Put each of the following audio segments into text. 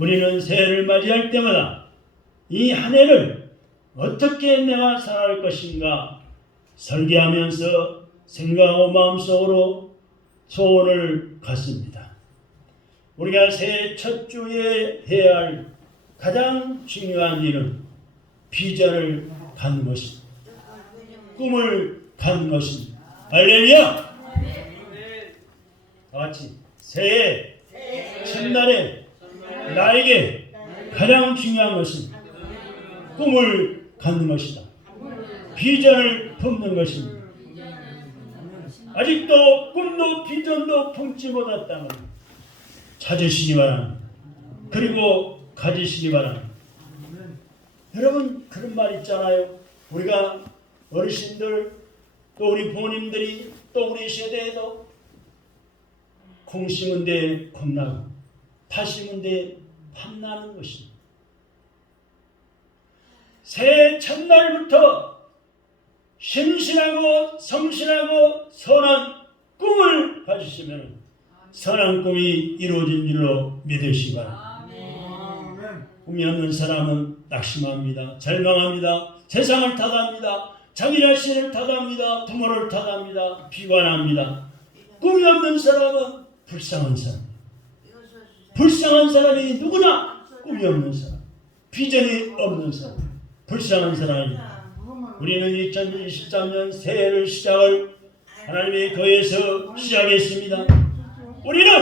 우리는 새해를 맞이할 때마다 이 한 해를 어떻게 내가 살아갈 것인가 설계하면서 생각하고 마음속으로 소원을 갖습니다. 우리가 새해 첫 주에 해야 할 가장 중요한 일은 비전을 갖는 것입니다. 꿈을 갖는 것입니다. 할렐루야! 다 같이 새해 첫날에 나에게 가장 중요한 것은 꿈을 갖는 것이다. 비전을 품는 것입니다. 아직도 꿈도 비전도 품지 못했다면 찾으시기 바랍니다. 그리고 가지시기 바랍니다. 여러분 그런 말 있잖아요. 우리가 어르신들 또 우리 부모님들이 또 우리 세대에도 콩 심은 데 콩나고 팥 심은 데 팥나는 것입니다. 새해 첫날부터 신실하고 성실하고 선한 꿈을 가지시면 선한 꿈이 이루어진 줄로 믿으시기 바랍니다. 꿈이 없는 사람은 낙심합니다. 절망합니다. 세상을 탓합니다. 자기 자신을 탓합니다. 부모를 탓합니다. 비관합니다. 꿈이 없는 사람은 불쌍한 사람. 불쌍한 사람이 누구나 꿈이 없는 사람. 비전이 없는 사람. 불쌍한 사람입니다. 우리는 2023년 새해를 시작을 하나님의 거에서 시작했습니다. 우리는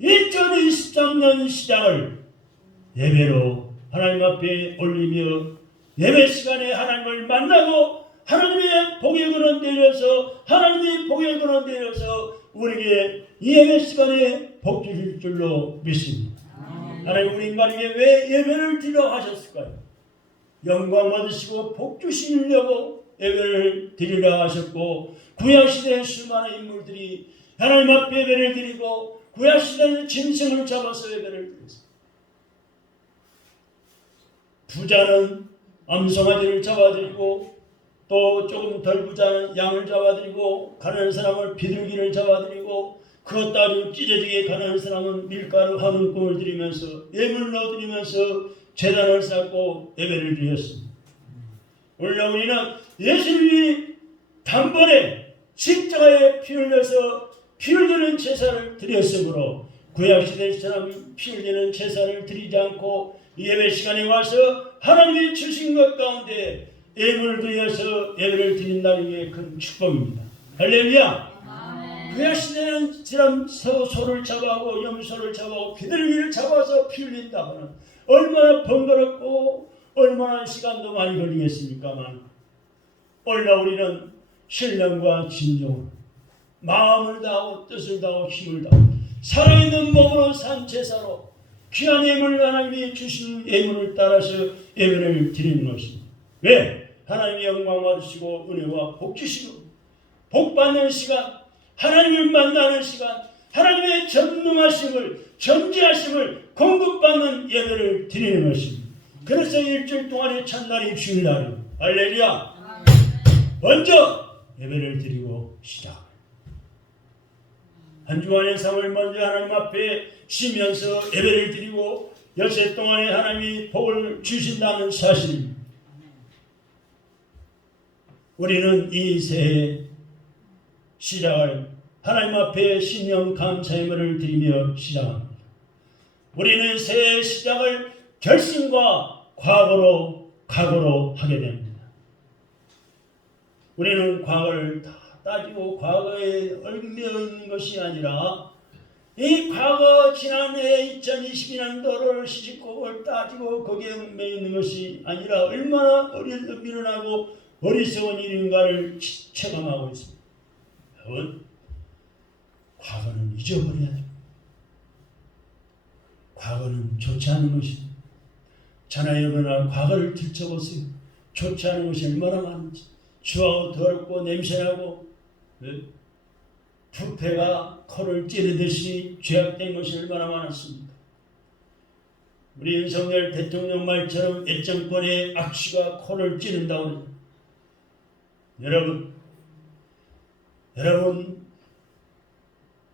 2023년 시작을 예배로 하나님 앞에 올리며 예배 시간에 하나님을 만나고 하나님의 복의 근원 내려서 하나님의 복의 근원 내려서 우리에게 이 예배 시간에 복 주실 줄로 믿습니다. 하나님 우리 인간에게 왜 예배를 드리려 하셨을까요? 영광 받으시고 복 주시려고 예배를 드리려 하셨고 구약시대의 수많은 인물들이 하나님 앞에 예배를 드리고 구약시대의 짐승을 잡아서 예배를 드렸습니다. 부자는 암송아지를 잡아드리고 또 조금 덜 부자는 양을 잡아드리고 가난한 사람은 비둘기를 잡아드리고 그것 따위로 찢어지게 가난한 사람은 밀가루 한 움큼을 드리면서 예물을 넣어드리면서 제단을 쌓고 예배를 드렸습니다. 오늘 우리는 예수님이 단번에 십자가에 피 흘려서 피 흘리는 제사를 드렸으므로 구약시대처럼 피 흘리는 제사를 드리지 않고 예배 시간에 와서 하나님이 주신 것 가운데 예물을 드려서 예배를 드린다는 게 큰 축복입니다. 할렐루야! 구약시대는 지금 소를 잡아오고 염소를 잡아오고 비둘기를 잡아서 피 흘린다고는 얼마나 번거롭고 얼마나 시간도 많이 걸리겠습니까만 오늘날 우리는 신령과 진정 마음을 다하고 뜻을 다하고 힘을 다하고 살아있는 몸으로 산 제사로 귀한 예물을 하나님이 주신 예물을 따라서 예배를 드리는 것입니다. 왜? 하나님의 영광 받으시고 은혜와 복 주시고 복 받는 시간 하나님을 만나는 시간 하나님의 전능하심을 전지하심을 공급받는 예배를 드리는 것입니다. 그래서 일주일 동안의 첫날이 주일날입니다. 할렐루야. 먼저 예배를 드리고 시작. 한 주간의 삶을 먼저 하나님 앞에 쉬면서 예배를 드리고 열세 동안에 하나님이 복을 주신다는 사실입니다. 우리는 이 새해 시작을 하나님 앞에 신령 감사 예배를 드리며 시작합니다. 우리는 새해 시작을 결심과 각오로 하게 됩니다. 우리는 과거를 다 따지고 과거에 얽매이는 것이 아니라 이 과거 지난해 2022년도를 시집곡을 따지고 거기에 얽매이는 것이 아니라 얼마나 미련하고 어리석은 일인가를 체감하고 있습니다. 여러분, 과거는 잊어버려야 됩니다. 과거는 좋지 않은 것입니다. 저나 여러분아 과거를 들춰보세요. 좋지 않은 것이 얼마나 많은지. 추하고 더럽고 냄새나고 부패가 코를 찌르듯이 죄악된 것이 얼마나 많았습니까? 우리 윤석열 대통령 말처럼 애정권의 악취가 코를 찌른다고 합니다. 여러분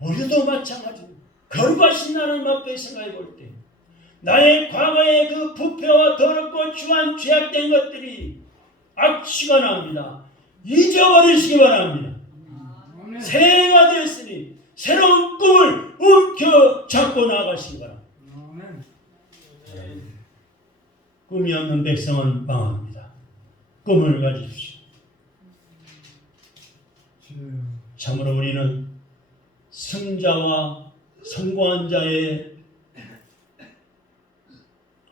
우리도 마찬가지입니다. 거룩하신 하나님 앞에 생각해 볼 때 나의 과거의 그 부패와 더럽고 추한 죄악된 것들이 악취가 납니다. 잊어버리시기 바랍니다. 새해가 되었으니 새로운 꿈을 움켜 잡고 나아가시기 바랍니다. 꿈이 없는 백성은 망합니다. 꿈을 가지십시오. 참으로 우리는 승자와 성공한 자의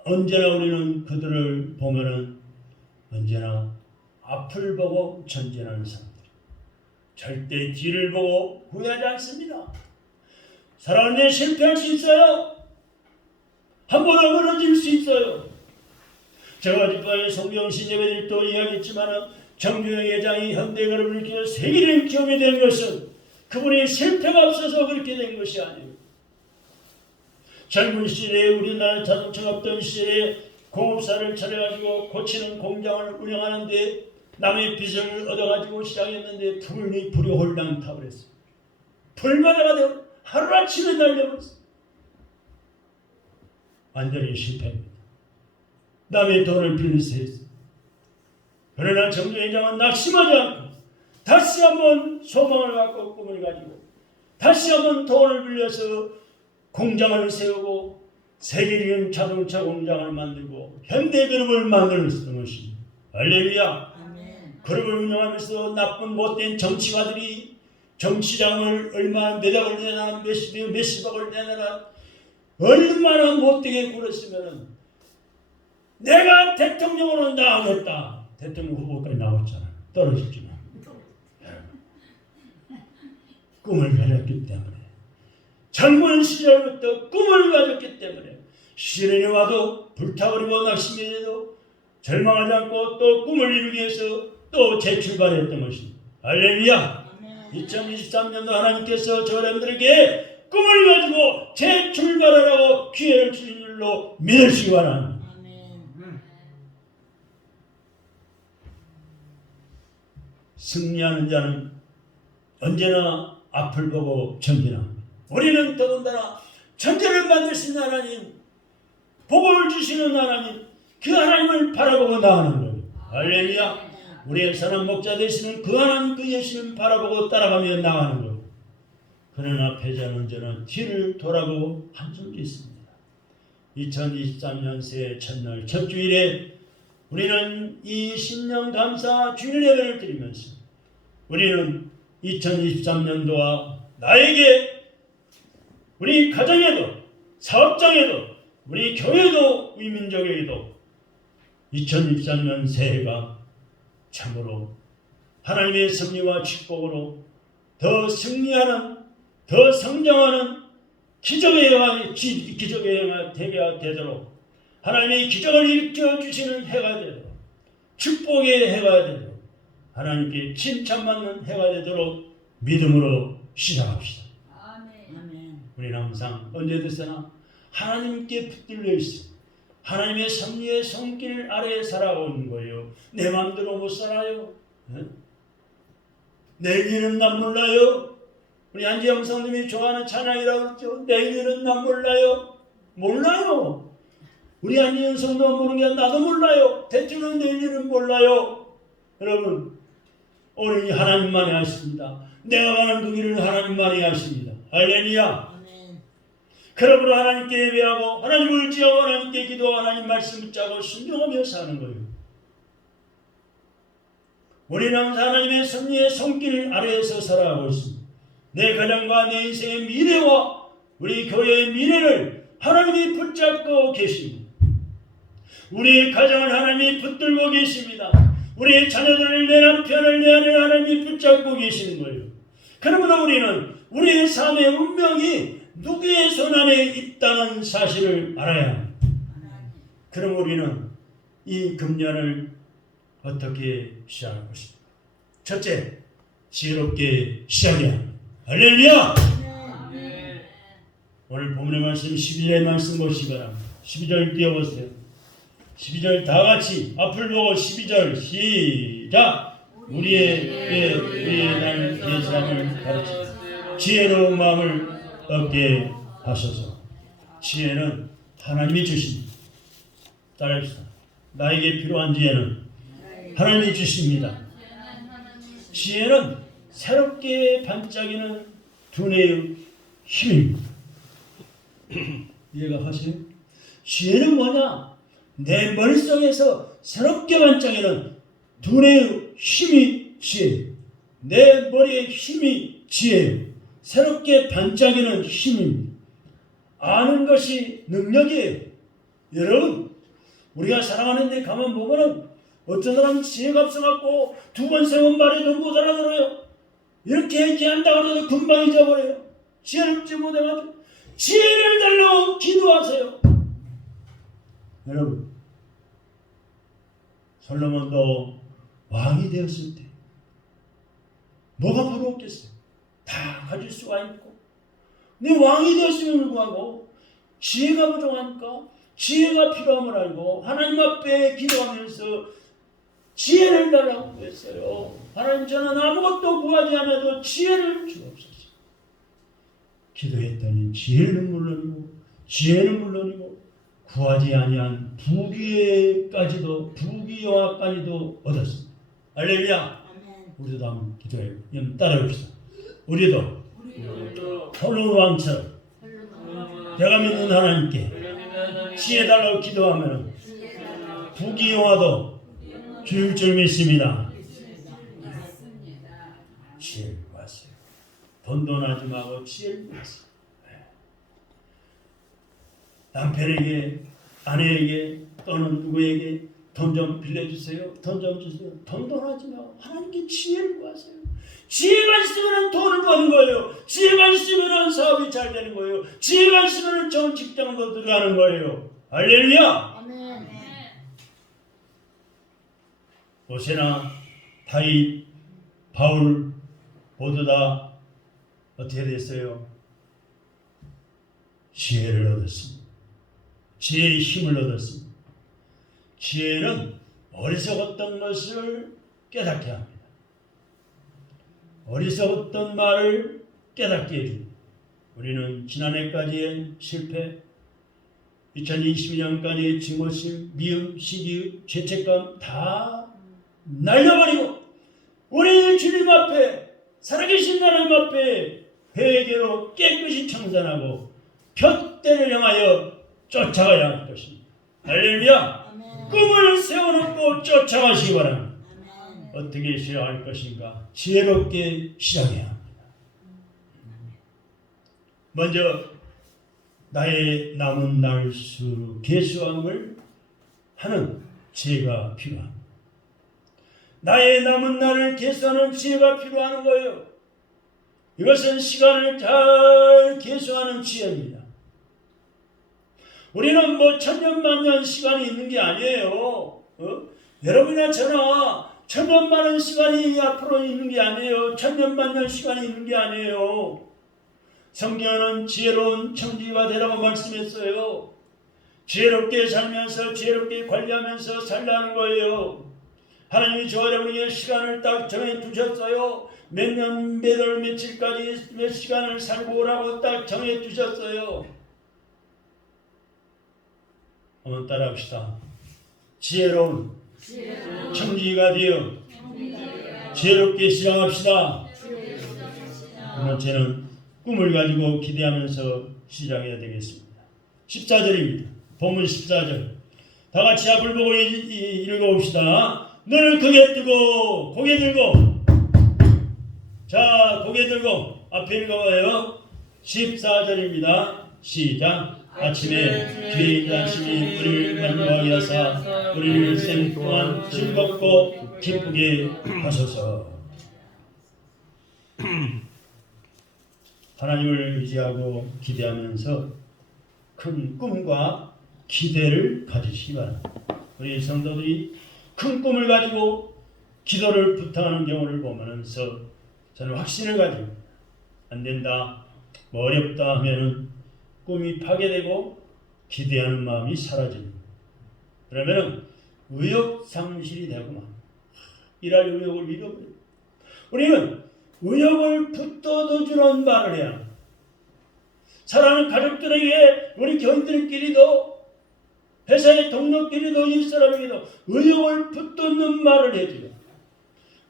언제나 우리는 그들을 보면은 언제나 앞을 보고 전진하는 사람들, 절대 뒤를 보고 후회하지 않습니다. 살아가는데 실패할 수 있어요. 한번 어그러질 수 있어요. 제가 어젯밤에 송병신 예배드릴 때 이야기했지만 정주영 회장이 현대그룹을 일으켜 세계적인 기업이 된 것은 그분이 실패가 없어서 그렇게 된 것이 아니에요. 젊은 시절에 우리나라 자동차가 없던 시절에 공업사를 차려가지고 고치는 공장을 운영하는데 남의 빚을 얻어가지고 시작했는데 불이 홀랑 타버렸어요. 불바다가 되고 하루아침에 날려버렸어요. 완전히 실패입니다. 남의 돈을 빌려서 했어요. 그러나 정주 회장은 낙심하지 않고 다시 한번 소망을 갖고 꿈을 가지고 다시 한번 돈을 빌려서 공장을 세우고 세계적인 자동차 공장을 만들고 현대그룹을 만들었던 것입니다. 할렐루야. 그룹을 운영하면서 나쁜 못된 정치가들이 정치장을 얼마나 몇억을 내나 몇십억을 내나 얼마나 못되게 굴었으면 내가 대통령으로 나오겠다. 대통령 후보까지 나왔잖아요. 떨어졌지만 꿈을 가졌기 때문에 젊은 시절부터 꿈을 가졌기 때문에 시련이 와도 불타버리고 낙심해도 절망하지 않고 또 꿈을 이루기 위해서 또 재출발했던 것입니다. 할렐루야. 2023년도 하나님께서 저 여러분들에게 꿈을 가지고 재출발하라고 기회를 주신 줄로 믿으시기 바랍니다. 승리하는 자는 언제나 앞을 보고 전진합니다. 우리는 더군다나 천재를 만드신 하나님, 복을 주시는 하나님, 그 하나님을 바라보고 나가는 거예요. 할렐루야. 우리의 선한 목자 되시는 그 하나님, 그 예수님 바라보고 따라가며 나가는 거예요. 그러나 패자는 언제나 뒤를 돌아보고 한숨 짓습니다. 2023년 새해 첫날 첫 주일에 우리는 이 신령 감사 주일 예배를 드리면서 우리는 2023년도와 나에게 우리 가정에도 사업장에도 우리 교회도 우리 민족에게도 2023년 새해가 참으로 하나님의 섭리와 축복으로 더 승리하는 더 성장하는 기적의 해가 되도록 하나님의 기적을 일으켜 주시는 해가 되도록 축복의 해가 되도록 하나님께 칭찬받는 해가 되도록 믿음으로 시작합시다. 아멘. 우리는 항상 언제든지 하나님께 붙들려 있어 하나님의 섭리의 손길 아래에 살아오는 거예요. 내 마음대로 못 살아요. 내일은 난 몰라요. 우리 안지영 성님이 좋아하는 찬양이라고 했죠. 내일은 난 몰라요. 몰라요. 우리 안지영 성도가 모르는 게 나도 몰라요. 대체로 내일은 몰라요. 여러분 오늘이 하나님만이 아십니다. 내가 가는 그 길은 하나님만이 아십니다. 할렐루야. 그러므로 하나님께 예배하고 하나님을 의지하고 하나님께 기도하고 하나님 말씀 붙잡고 순종하며 사는 거예요. 우리는 항상 하나님의 섭리의 손길 아래에서 살아가고 있습니다. 내 가정과 내 인생의 미래와 우리 교회의 미래를 하나님이 붙잡고 계십니다. 우리 가정을 하나님이 붙들고 계십니다. 우리의 자녀들을 내 남편을 내 아내를 하나님이 붙잡고 계시는 거예요. 그러므로 우리는 우리의 삶의 운명이 누구의 손 안에 있다는 사실을 알아야 합니다. 그럼 우리는 이 금년을 어떻게 시작할 것입니까? 첫째, 지혜롭게 시작해야 합니다. 할렐루야! 오늘 본문의 말씀 12절의 말씀 보시기 바랍니다. 12절 띄워보세요. 12절 다 같이 앞을 보고 12절 시작! 우리의 나는 예수함을 가르치고 지혜로운 마음을 얻게 하소서. 지혜는 하나님이 주십니다. 따라합시다. 나에게 필요한 지혜는 하나님이 주십니다. 지혜는 새롭게 반짝이는 두뇌의 힘입니다. 이해가 하세요? 지혜는 뭐냐? 내 머릿속에서 새롭게 반짝이는 두뇌의 힘이 지혜예요. 내 머리의 힘이 지혜예요. 새롭게 반짝이는 힘입니다. 아는 것이 능력이에요. 여러분, 우리가 살아가는 데 가만 보면은 어떤 사람은 지혜가 없어갖고 두 번 세 번 말해도 못 알아들어요. 이렇게 얘기한다고 해도 금방 잊어버려요. 지혜를 얻지 못해가지고 지혜를 달라고 기도하세요. 여러분, 솔로몬도 왕이 되었을 때 뭐가 부러웠겠어요? 다 가질 수가 있고, 근데 왕이 되었음에도 불구하고 지혜가 부족하니까 지혜가 필요함을 알고 하나님 앞에 기도하면서 지혜를 달라고 했어요. 하나님, 저는 아무것도 구하지 않아도 지혜를 주옵소서. 기도했더니 지혜는 물론이고 지혜는 물론이고 구하지 아니한 부귀영화까지도 얻었습니다. 할렐루야. 우리도 한번 기도해요. 따라해봅시다. 우리도 솔로몬 왕처럼 내가 믿는 하나님께 지혜 달라고 기도하면 부귀영화도 주일 줄 믿습니다. 지혜를 구하세요. 돈도 나지 말고 지혜를 구하세요. 남편에게, 아내에게 또는 누구에게 돈 좀 빌려주세요. 돈 좀 주세요. 돈도 나지 말고 하나님께 지혜를 구하세요. 지혜가 있으면 돈을 버는 거예요. 지혜가 있으면 사업이 잘 되는 거예요. 지혜가 있으면 좋은 직장도 들어가는 거예요. 할렐루야. 아멘. 모세나 다윗, 바울 모두 다 어떻게 됐어요? 지혜를 얻었습니다. 지혜의 힘을 얻었습니다. 지혜는 어리석었던 것을 깨닫게 합니다. 어리석었던 말을 깨닫게 해줍니다. 우리는 지난해까지의 실패, 2022년까지의 증오심, 미움, 시기움, 죄책감 다 날려버리고 우리 주님 앞에, 살아계신 하나님 앞에 회개로 깨끗이 청산하고 푯대를 향하여 쫓아가야 할 것입니다. 할렐루야. 꿈을 세워놓고 쫓아가시기 바랍니다. 어떻게 시작할 것인가? 지혜롭게 시작해야 합니다. 먼저 나의 남은 날수 계수함을 하는 지혜가 필요합니다. 나의 남은 날을 계수하는 지혜가 필요한 거예요. 이것은 시간을 잘 계수하는 지혜입니다. 우리는 뭐 천년만년 시간이 있는 게 아니에요. 여러분이나 저나 천년만년 시간이 앞으로 있는 게 아니에요. 천년만년 시간이 있는 게 아니에요. 성경은 지혜로운 청지기가 되라고 말씀했어요. 지혜롭게 살면서 지혜롭게 관리하면서 살라는 거예요. 하나님이 저와 여러분에게 시간을 딱 정해 두셨어요. 몇 년, 몇 월, 며칠까지 몇 시간을 살고 오라고 딱 정해 두셨어요. 한번 따라합시다. 지혜로운 청지기가 되어 지혜롭게 시작합시다. 두 번째는 꿈을 가지고 기대하면서 시작해야 되겠습니다. 14절입니다. 본문 14절. 다 같이 앞을 보고 읽어봅시다. 눈을 크게 뜨고 고개 들고, 자 고개 들고 앞에 읽어봐요. 14절입니다. 시작. 아침에 주의 자신이 우리를 만족하게 하사 우리를 생 동안 즐겁고 기쁘게 하소서. 하나님을 의지하고 기대하면서 큰 꿈과 기대를 가지시기 바랍니다. 우리 성도들이 큰 꿈을 가지고 기도를 부탁하는 경우를 보면서 저는 확신을 가지고 안 된다, 뭐 어렵다 하면은 꿈이 파괴되고 기대하는 마음이 사라집니다. 그러면은 의욕 상실이 되고만 일할 의욕을 잃어버려요. 우리는 의욕을 붙돋아주는 말을 해야 합니다. 사랑하는 가족들에게, 우리 교인들끼리도 가족끼리도 이웃사람에게도 의욕을 붙돋는 말을 해주라.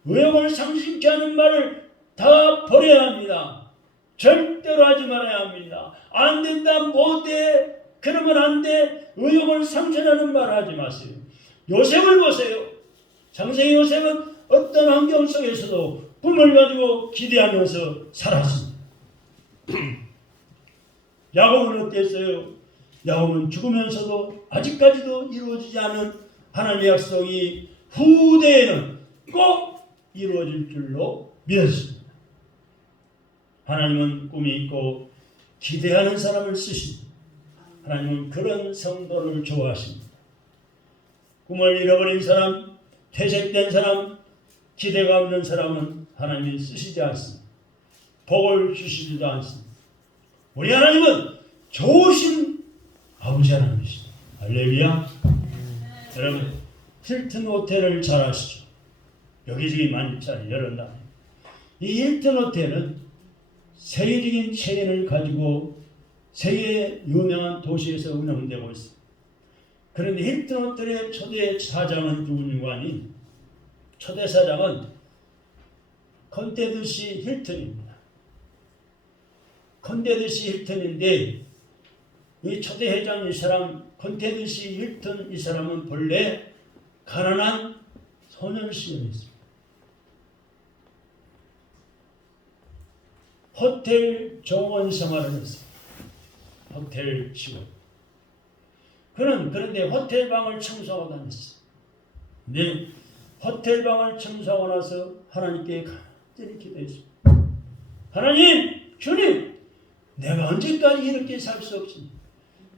의욕을 상심케 하는 말을 다 버려야 합니다. 절대로 하지 말아야 합니다. 안 된다, 못해, 그러면 안 돼, 의욕을 상실하는 말 하지 마세요. 요셉을 보세요. 장생의 요셉은 어떤 환경 속에서도 꿈을 가지고 기대하면서 살았습니다. 야곱은 어땠어요? 야곱은 죽으면서도 아직까지도 이루어지지 않은 하나님의 약속이 후대에는 꼭 이루어질 줄로 믿었습니다. 하나님은 꿈이 있고 기대하는 사람을 쓰십니다. 하나님은 그런 성도를 좋아하십니다. 꿈을 잃어버린 사람, 퇴색된 사람, 기대가 없는 사람은 하나님이 쓰시지 않습니다. 복을 주시지도 않습니다. 우리 하나님은 좋으신 아버지 하나님이십니다. 할렐루야. 여러분, 힐튼 호텔을 잘 아시죠? 여기저기 많이 잘 열었다. 이 힐튼 호텔은 세계적인 체계를 가지고 세계 유명한 도시에서 운영되고 있습니다. 그런데 힐튼 호텔의 초대 사장은 누구인가 하니 초대 사장은 컨테드시 힐튼입니다. 컨테드시 힐튼인데 이 초대 회장 이 사람 컨테드시 힐튼 이 사람은 본래 가난한 소년시절이었습니다. 호텔 정원 생활을 했습니다. 호텔 직원. 그는 그런데 호텔 방을 청소하고 다녔어요. 근데 호텔 방을 청소하고 나서 하나님께 간절히 기도했습니다. 하나님, 주님, 내가 언제까지 이렇게 살 수 없습니다.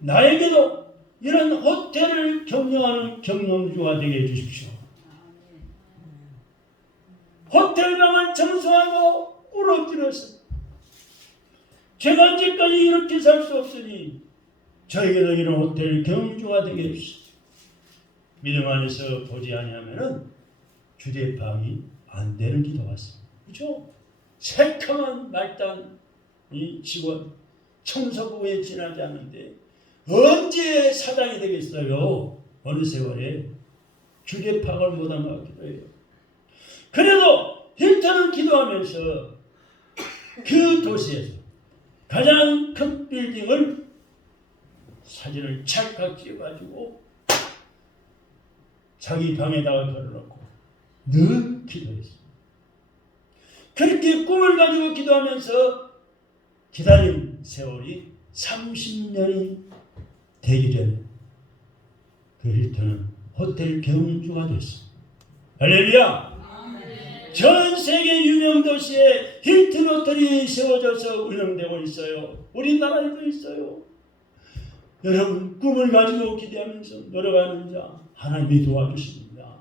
나에게도 이런 호텔을 경영하는 경영주가 되게 해주십시오. 호텔 방을 청소하고 꿇어뜨렸습니다. 제가 언제까지 이렇게 살 수 없으니 저에게도 이런 호텔 경주가 되게 해주십시오. 믿음 안에서 보지 아니하면은 주제 파악이 안 되는 기도 같습니다. 그렇죠? 새카만 말단 이 직원 청소부에 지나지 않는데 언제 사장이 되겠어요? 어느 세월에 주제 파악을 못한 것 같기도 해요. 그래도 힐튼은 기도하면서 그 도시에서 가장 큰 빌딩을 사진을 찰칵 찍어가지고 자기 방에다가 걸어놓고 늘 기도했습니다. 그렇게 꿈을 가지고 기도하면서 기다린 세월이 30년이 되기 전에 그 힐튼은 호텔 경주가 됐습니다. 할렐루야! 전 세계 유명 도시에 힐튼 호텔이 세워져서 운영되고 있어요. 우리나라에도 있어요. 여러분, 꿈을 가지고 기대하면서 노력하는 자 하나님이 도와주십니다.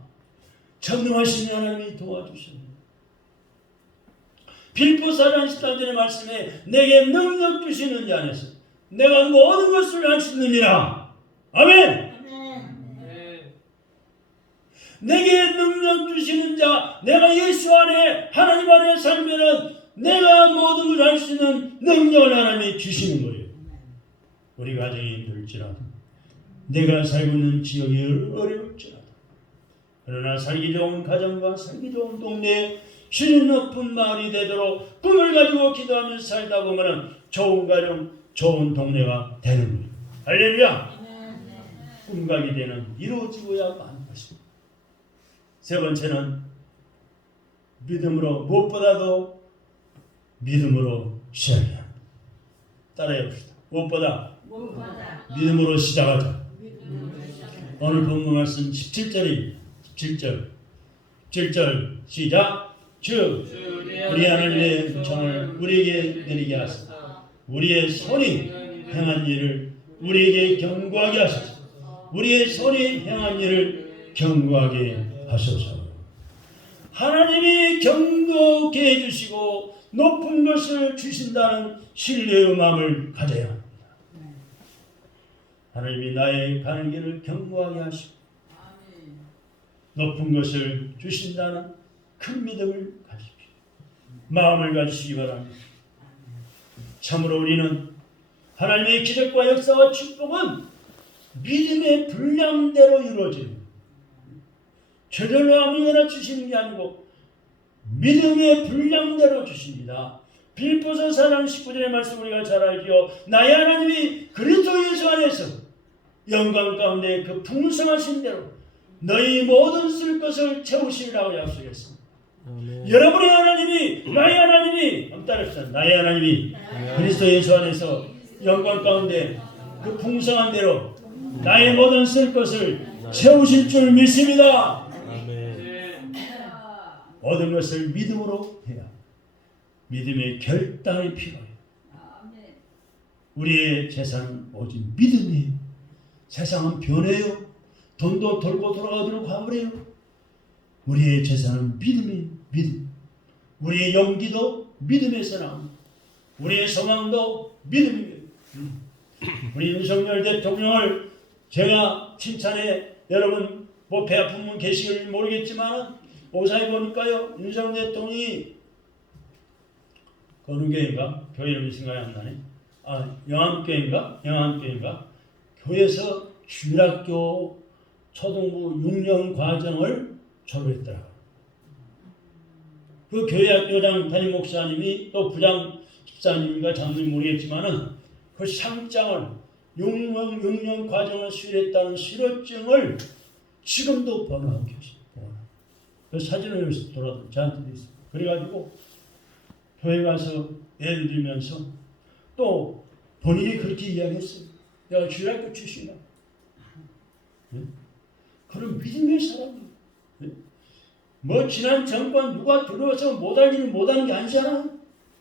전능하신 하나님이 도와주십니다. 빌보 4장 13절의 말씀에 내게 능력 주시는 자 안에서 내가 모든 것을 할 수 있느니라. 아멘. 내게 능력 주시는 자, 내가 예수 안에 하나님 안에 살면은 내가 모든 걸 할 수 있는 능력을 하나님이 주시는 거예요. 우리 가정이 힘들지라도 내가 살고 있는 지역이 어려울지라도 그러나 살기 좋은 가정과 살기 좋은 동네에 실 높은 마을이 되도록 꿈을 가지고 기도하면서 살다 보면은 좋은 가정, 좋은 동네가 되는 거예요. 할렐루야! 꿈과 기대는 이루어지고야 마는 것입니다. 세 번째는 믿음으로, 무엇보다도 믿음으로 시작해야 합니다. 따라해 봅시다. 무엇보다 믿음으로 시작하자. 오늘 본문 말씀 17절입니다. 17절 시작. 주 우리 하나님의 정을 우리에게 내리게 하소서. 우리의 손이 행한 일을 우리에게 경고하게 하소서. 우리의 손이 행한 일을 경고하게 하소서. 하나님이 경고케 해주시고 높은 것을 주신다는 신뢰의 마음을 가져야 합니다. 하나님이 나의 가는 길을 경고하게 하시고 높은 것을 주신다는 큰 믿음을 가지십시오. 마음을 가지시기 바랍니다. 참으로 우리는 하나님의 기적과 역사와 축복은 믿음의 분량대로 이루어지는 거예요. 저절로 아무거나 주시는 게 아니고 믿음의 분량대로 주십니다. 빌립보서 4장 19절의 말씀 우리가 잘 알죠. 나의 하나님이 그리스도 예수 안에서 영광 가운데 그 풍성하신 대로 너희 모든 쓸 것을 채우시리라고 약속했습니다. 여러분의 하나님이, 나의 하나님이, 따라합시다. 나의 하나님이 그리스도 예수 안에서 영광 가운데 그 풍성한 대로 나의 모든 쓸 것을 채우실 줄 믿습니다. 모든 것을 믿음으로 해야 믿음의 결단이 필요해요. 우리의 재산은 오직 믿음이에요. 세상은 변해요. 돈도 돌고 돌아가도록 가버려요. 우리의 재산은 믿음이에요. 믿음. 우리의 용기도 믿음에서 나옵니다. 우리의 소망도 믿음이에요. 우리 윤석열 대통령을 제가 칭찬해, 여러분 뭐 배 아픈 분 계시길 모르겠지만 오사에 보니까요, 윤석열 대통령이 어느 교회인가? 교회 이름이 생각이 안 나네. 영암교회인가? 교회에서 주일학교 초등부 6년 과정을 졸업했더라고요. 그 교회 학교장 담임 목사님이 또 부장 집사님인가 장로님 모르겠지만은 그 상장을 6년 과정을 수료했다는 수료증을 지금도 번호하고 계십니다. 그 사진을 여기서 돌아도 저한테도 있습니다. 그래가지고 교회 가서 예를 들면서 또 본인이 그렇게 이야기했어요. 내가 주일학교 출신이다. 네? 그런 믿음의 사람이에요. 네? 뭐 지난 정권 누가 들어와서 못할 일을 못하는 게 아니잖아.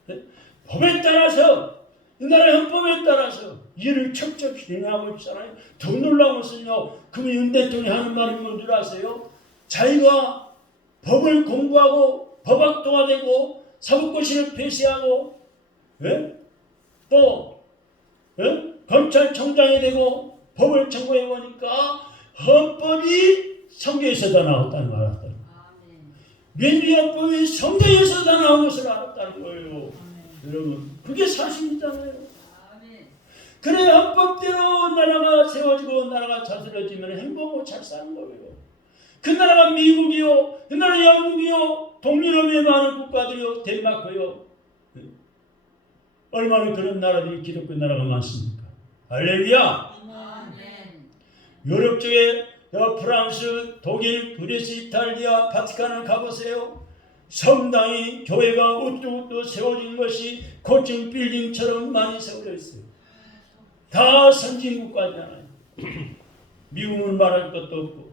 네? 법에 따라서, 이 나라의 헌법에 따라서 일을 척척 진행하고 있잖아요. 더 놀라운 것은요, 그분 윤 대통령이 하는 말이 뭔 줄 아세요? 자기가 법을 공부하고 법학도가 되고 사법고시를 폐시하고, 예? 또 검찰총장이 되고 법을 청구해 보니까 헌법이 성경에서 다 나왔다는 걸 알았다는 거예요. 민주헌법이 성경에서 다 나온 것을 알았다는 거예요. 여러분, 그게 사실이잖아요. 그래 헌법대로 나라가 세워지고 나라가 다스려지면 행복하고 잘 사는 거예요. 그 나라가 미국이요, 그 나라 영국이요, 동유럽의 많은 국가들이요, 덴마크요. 얼마나 그런 나라들이 기독교 나라가 많습니까? 할렐루야! 유럽 쪽에 프랑스, 독일, 그리스, 이탈리아, 바티칸을 가보세요. 성당이, 교회가 우뚝우뚝 세워진 것이 고층 빌딩처럼 많이 세워져 있어요. 다 선진국가잖아요. 미국은 말할 것도 없고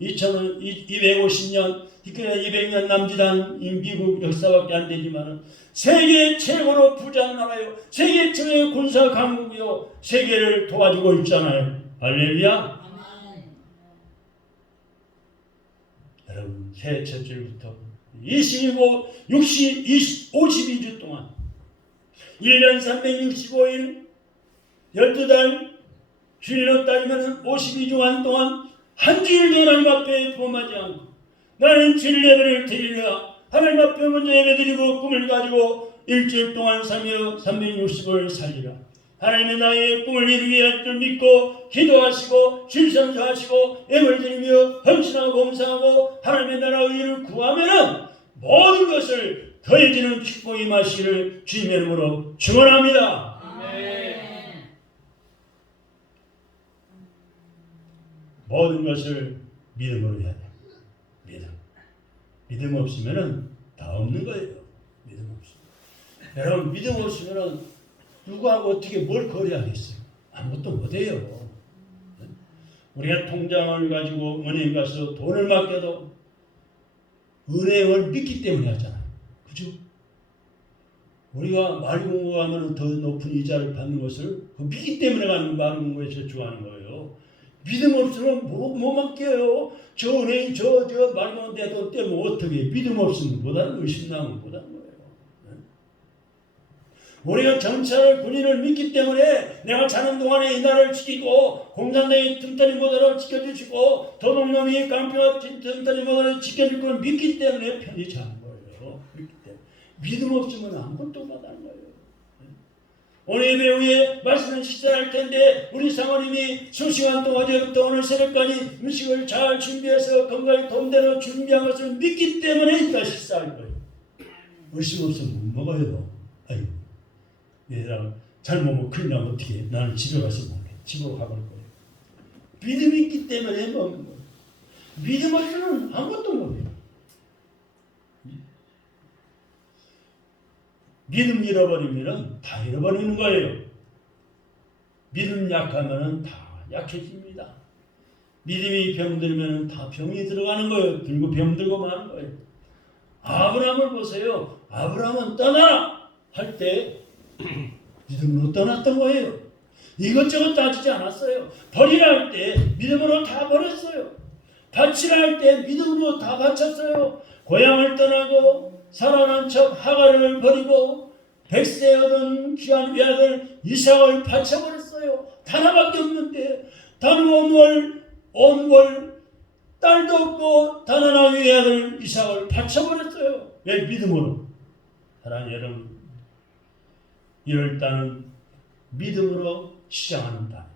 250년, 200년 남짓한 미국 역사밖에 안 되지만 세계 최고로 부자인 나라요, 세계 최고의 군사 강국이요, 세계를 도와주고 있잖아요. 할렐루야. 여러분, 새해 첫 주부터 52주 동안 1년 365일 12달 주일로 따지면 52주간 동안 한 주일도 하나님 앞에 범하지 않고 나는 주일 예배를 드리려 하나님 앞에 먼저 예배드리고 꿈을 가지고 일주일 동안 살며 360을 살리라. 하나님의 나의 꿈을 이루게 할 줄 믿고 기도하시고 질성하시고 예물 드리며 헌신하고 봉사하고 하나님의 나라 의를 구하면은 모든 것을 더해지는 축복이 마시기를 주님의 이름으로 축원합니다. 모든 것을 믿음으로 해야 돼. 믿음 없으면은 다 없는 거예요. 믿음 없으면. 여러분, 믿음 없으면은 누구하고 어떻게 뭘 거래하겠어요? 아무것도 못해요. 우리가 통장을 가지고 은행 가서 돈을 맡겨도 은행을 믿기 때문에 하잖아요. 그죠? 우리가 말공부하면 더 높은 이자를 받는 것을 믿기 때문에 가는 말공부에 저축하는 거예요. 믿음 없으면 뭐 맡겨요? 저 은행 저 말만 대도 떼면 어떻게 믿음 없으면 보다는 의심나면 보다는 거예요. 우리가 경찰 군인을 믿기 때문에 내가 자는 동안에 이 나라를 지키고 공산당이 틈타리 못하러 지켜주시고 도둑놈이 깡패와 틈타리 못하러 지켜줄 걸 믿기 때문에 편히 자는 거예요. 믿기 때문에. 믿음 없으면 아무것도 못하는 거예요. 오늘 예배 후에 말씀을 식사할 텐데 우리 사모님이 수시간 동안 어제부터 오늘 새벽까지 음식을 잘 준비해서 건강히 돈대로 준비한 것을 믿기 때문에 이따 식사할 거예요. 의심 없으면 못 먹어요. 아이고, 얘들아 잘못 먹으면 큰일 나면 어떻게 해? 나는 집에 가서 먹게. 집으로 가볼 거예요. 믿음이 있기 때문에 먹는 거예요. 믿음 없이는 아무것도 못해요. 믿음 잃어버리면 다 잃어버리는 거예요. 믿음 약하면 다 약해집니다. 믿음이 병들면 다 병이 들어가는 거예요. 들고 병들고 마는 거예요. 아브라함을 보세요. 아브라함은 떠나라 할 때 믿음으로 떠났던 거예요. 이것저것 따지지 않았어요. 버리라 할 때 믿음으로 다 버렸어요. 바치라 할 때 믿음으로 다 바쳤어요. 고향을 떠나고 살아난 척 하갈을 버리고 100세 얻은 귀한 외아들 이삭을 바쳐버렸어요. 하나밖에 없는데 단 온월 딸도 없고 단 하나 외아들 이삭을 바쳐버렸어요. 왜? 믿음으로. 사랑하는 여러분, 이럴 때는 믿음으로 시작하는 날,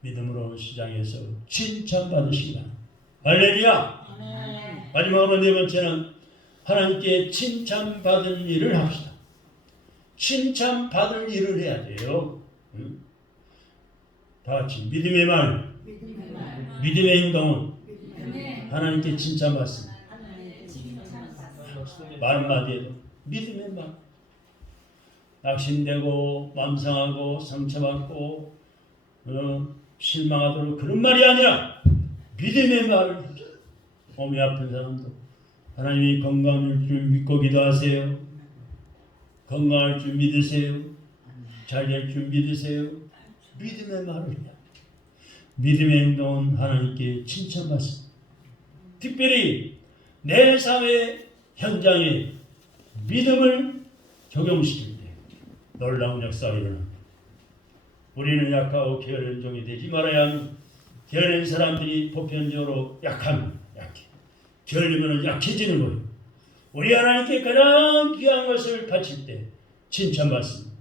믿음으로 시작해서 칭찬받으시기 바랍니다. 할렐루야. 마지막으로 네 번째는 하나님께 칭찬받은 일을 합시다. 칭찬받을 일을 해야 돼요. 다 같이 믿음의 말, 믿음의 행동은 하나님께 칭찬받습니다. 말 한마디에도 믿음의 말. 낙심되고 맘상하고 상처받고 실망하도록 그런 말이 아니라 믿음의 말을 합시다. 몸이 아픈 사람도 하나님이 건강할 줄 믿고 기도하세요. 건강할 줄 믿으세요. 잘 될 줄 믿으세요. 믿음의 말을 해야 돼요. 믿음의 행동은 하나님께 칭찬받습니다. 특별히 내 삶의 현장에 믿음을 적용시킬 때 놀라운 역사가 일어납니다. 우리는 약하고 게으른 종이 되지 말아야 하는 게으른 사람들이 보편적으로 약해. 게으르면 약해지는 거예요. 우리 하나님께 가장 귀한 것을 바칠 때 칭찬받습니다.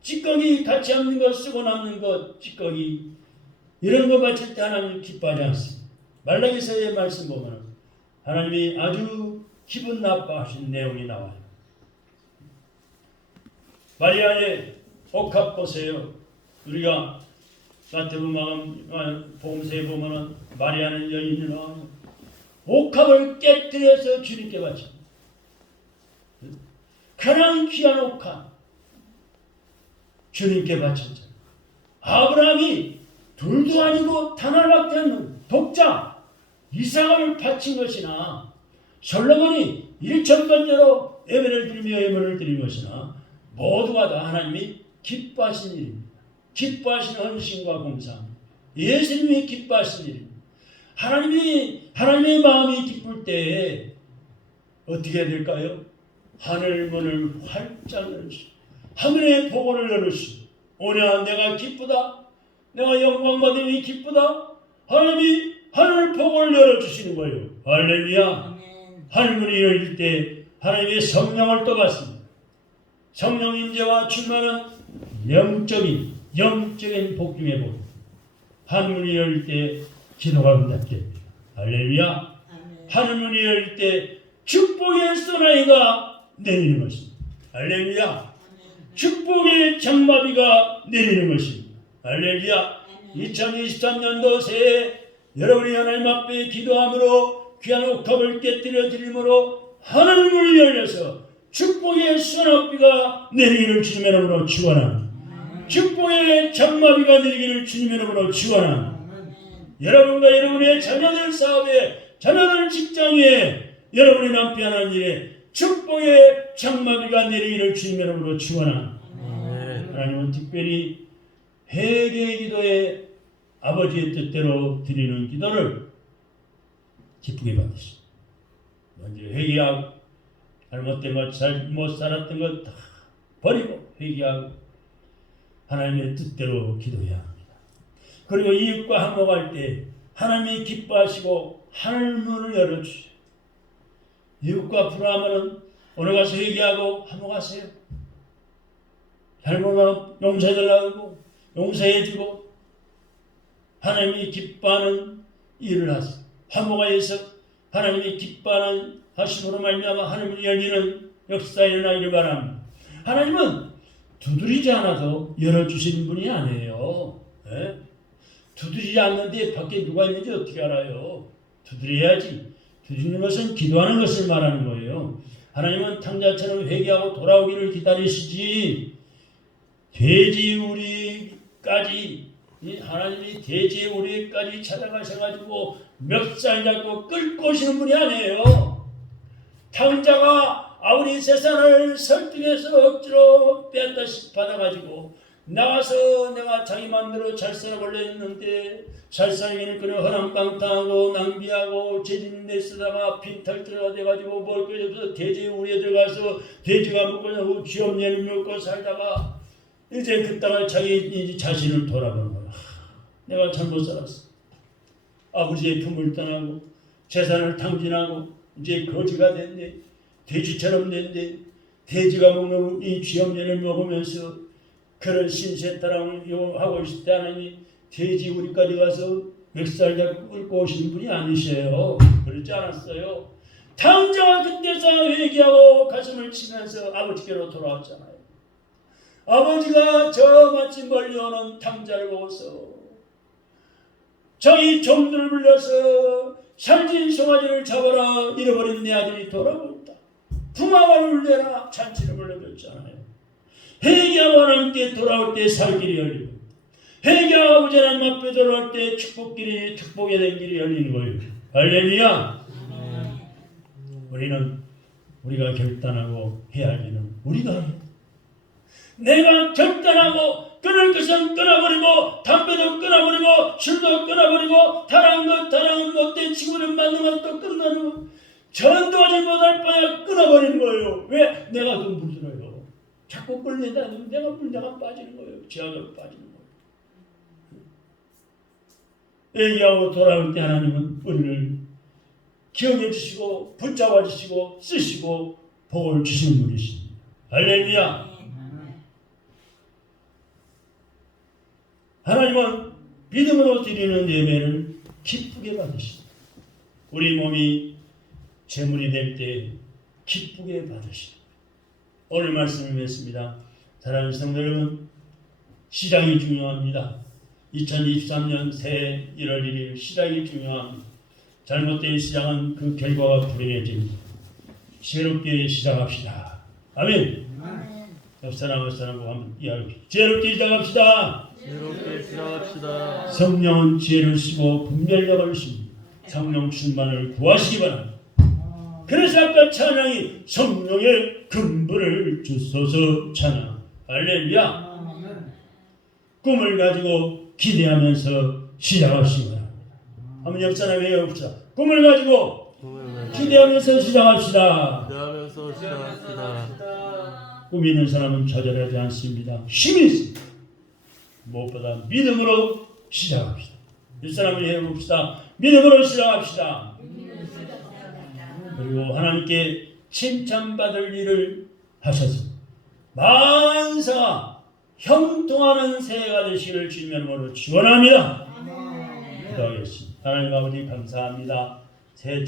찌꺼기 같이 없는 것, 쓰고 남는 것, 찌꺼기 이런 거 바칠 때 하나님 기뻐하지 않습니다. 말라기서의 말씀 보면 하나님이 아주 기분 나빠하신 내용이 나와요. 마리아의 옥합 보세요. 우리가 마태복음 복음서에 보면은 마리아는 여인이 나와요. 옥합을 깨뜨려서 주님께 바칩니다. 가장 귀한 옥합 주님께 바쳤죠. 아브라함이 둘도 아니고 단 하나밖에 없는 독자 이삭을 바친 것이나 솔로몬이 1,000번째로 예배를 드리며 예물을 드린 것이나 모두가 다 하나님이 기뻐하신 일입니다. 기뻐하시는 헌신과 봉사입니다. 예수님이 기뻐하신 일입니다. 하나님의 마음이 기쁠 때 어떻게 해야 될까요? 하늘 문을 활짝 열으시고 하늘의 복을 열으시고 오냐 내가 기쁘다. 내가 영광 받으니 기쁘다. 하나님이 하늘 복을 열어주시는 거예요. 할렐루야. 하늘문이 열릴 때 하나님의 성령을 또 받습니다. 성령 인재와 충만은 영적인 복 중의 복. 하늘문이 열릴 때 기도가 응답됩니다. 할렐루야. 하늘문이 열릴 때 축복의 소나기가 내리는 것입니다. 할렐루야. 축복의 장마비가 내리는 것입니다. 할렐루야. 2023년도 새해 여러분이 하나님 앞에 기도함으로 귀한 옥합을 깨뜨려 드림으로 하늘문이 열려서 축복의 소나비가 내리기를 주님의 이름으로 축원합니다. 축복의 장마비가 내리기를 주님의 이름으로 축원합니다. 여러분과 여러분의 자녀들 사업에, 자녀들 직장에, 여러분의 남편 하는 일에 축복의 장마비가 내리기를 주님의 이름으로 축원합니다. 하나님은 특별히 회개의 기도에 아버지의 뜻대로 드리는 기도를 기쁘게 받으십니다. 먼저 회개하고 잘못된 것, 잘못 살았던 것 다 버리고 회개하고 하나님의 뜻대로 기도해야 합니다. 그리고 이웃과 화목할 때 하나님이 기뻐하시고 하늘문을 열어주세요. 이웃과 불화하면 오늘 가서 회개하고 화목하세요. 잘못하면 용서해달라고 용서해주고 하나님이 기뻐하는 일을 하세요. 화목하여서 하나님이 기뻐하는 하심으로 말미암아 하나님이 열리는 역사가 일어나기를 바랍니다. 하나님은 두드리지 않아도 열어주시는 분이 아니에요. 네? 두드리지 않는데 밖에 누가 있는지 어떻게 알아요? 두드려야지. 두드리는 것은 기도하는 것을 말하는 거예요. 하나님은 탕자처럼 회개하고 돌아오기를 기다리시지 돼지우리까지 하나님이 돼지우리까지 찾아가셔가지고 멱살 잡고 끌고 오시는 분이 아니에요. 탕자가 아우리 세상을 설득해서 억지로 뺐다시 받아가지고 나와서 내가 자기 마음대로 잘 살아보려 했는데 잘 살기는 그냥 허랑방탕하고 낭비하고 죄짓는 데 쓰다가 빈털터가 돼가지고 먹을 것이 없어서 돼지우리에 들어가서 돼지가 먹고 쥐엄내를 먹고 살다가 이제 그때가 자기 자신을 돌아보는 거야. 내가 잘못 살았어. 아버지의 품을 떠나고 재산을 탕진하고 이제 거지가 됐네. 돼지처럼 됐네. 돼지가 먹는 이 쥐엄내를 먹으면서 그런 신세타랑을 하고 있을 때 하나님이 돼지우리까지 가서 멱살 잡고 끌고 오시는 분이 아니세요. 그러지 않았어요. 탕자가 그때서 회개하고 가슴을 치면서 아버지께로 돌아왔잖아요. 아버지가 저 마치 멀리 오는 탕자를 보고서 자기 종들을 불러서 살진 송아지를 잡아라, 잃어버린 내 아들이 돌아온다. 풍화와 울려라, 잔치를 불러줬잖아요. 회개하고 하나님께 돌아올 때 살 길이 열리고 회개하고 아버지 하나님 앞에 돌아올 때 축복길이 축복에 된 길이 열리는 거예요. 할렐루야. 우리는 우리가 결단하고 해야 할 일은 우리가 해야 돼. 내가 결단하고 끊을 것은 끊어버리고 담배도 끊어버리고 술도 끊어버리고 타랑은 못된 친구를 만나면 또 끝나는 전도하지 못할 바에 끊어버리는 거예요. 왜? 내가 더 물들어요. 자꾸 끌려다니면 내가 빠지는 거예요. 지하로 빠지는 거예요. 얘기하고 돌아올 때 하나님은 우리를 기억해 주시고 붙잡아 주시고 쓰시고 복을 주시는 분이십니다. 할렐루야. 하나님은 믿음으로 드리는 예배를 기쁘게 받으십니다. 우리 몸이 제물이 될 때 기쁘게 받으십니다. 오늘 말씀을 했습니다. 사랑하는 성도 여러분, 시작이 중요합니다. 2023년 새해 1월 1일 시작이 중요합니다. 잘못된 시작은 그 결과가 불행해집니다. 새롭게 시작합시다. 아멘. 옆 사람하고 한번 이야기. 새롭게 시작합시다. 새롭게 시작합시다. 성령은 지혜를 쓰고 분별력을 씁니다. 성령 충만을 구하시기 바랍니다. 그래서 아까 찬양이 성령의 근본을 주소서 찬양. 할렐루야. 꿈을 가지고 기대하면서 시작하시기 바랍니다. 한번 옆 사람에게 해봅시다. 꿈을 가지고 기대하면서 시작합시다. 기대하면서 시작합시다. 꿈 있는 사람은 좌절하지 않습니다. 힘이 있습니다. 무엇보다 믿음으로 시작합시다. 이 사람을 해봅시다. 믿음으로 시작합시다. 그리고 하나님께 칭찬받을 일을 하셔서 만사가 형통하는 새해가 되시기를 주님의 이름으로 축원합니다. 기도하겠습니다. 하나님 아버지 감사합니다. 새해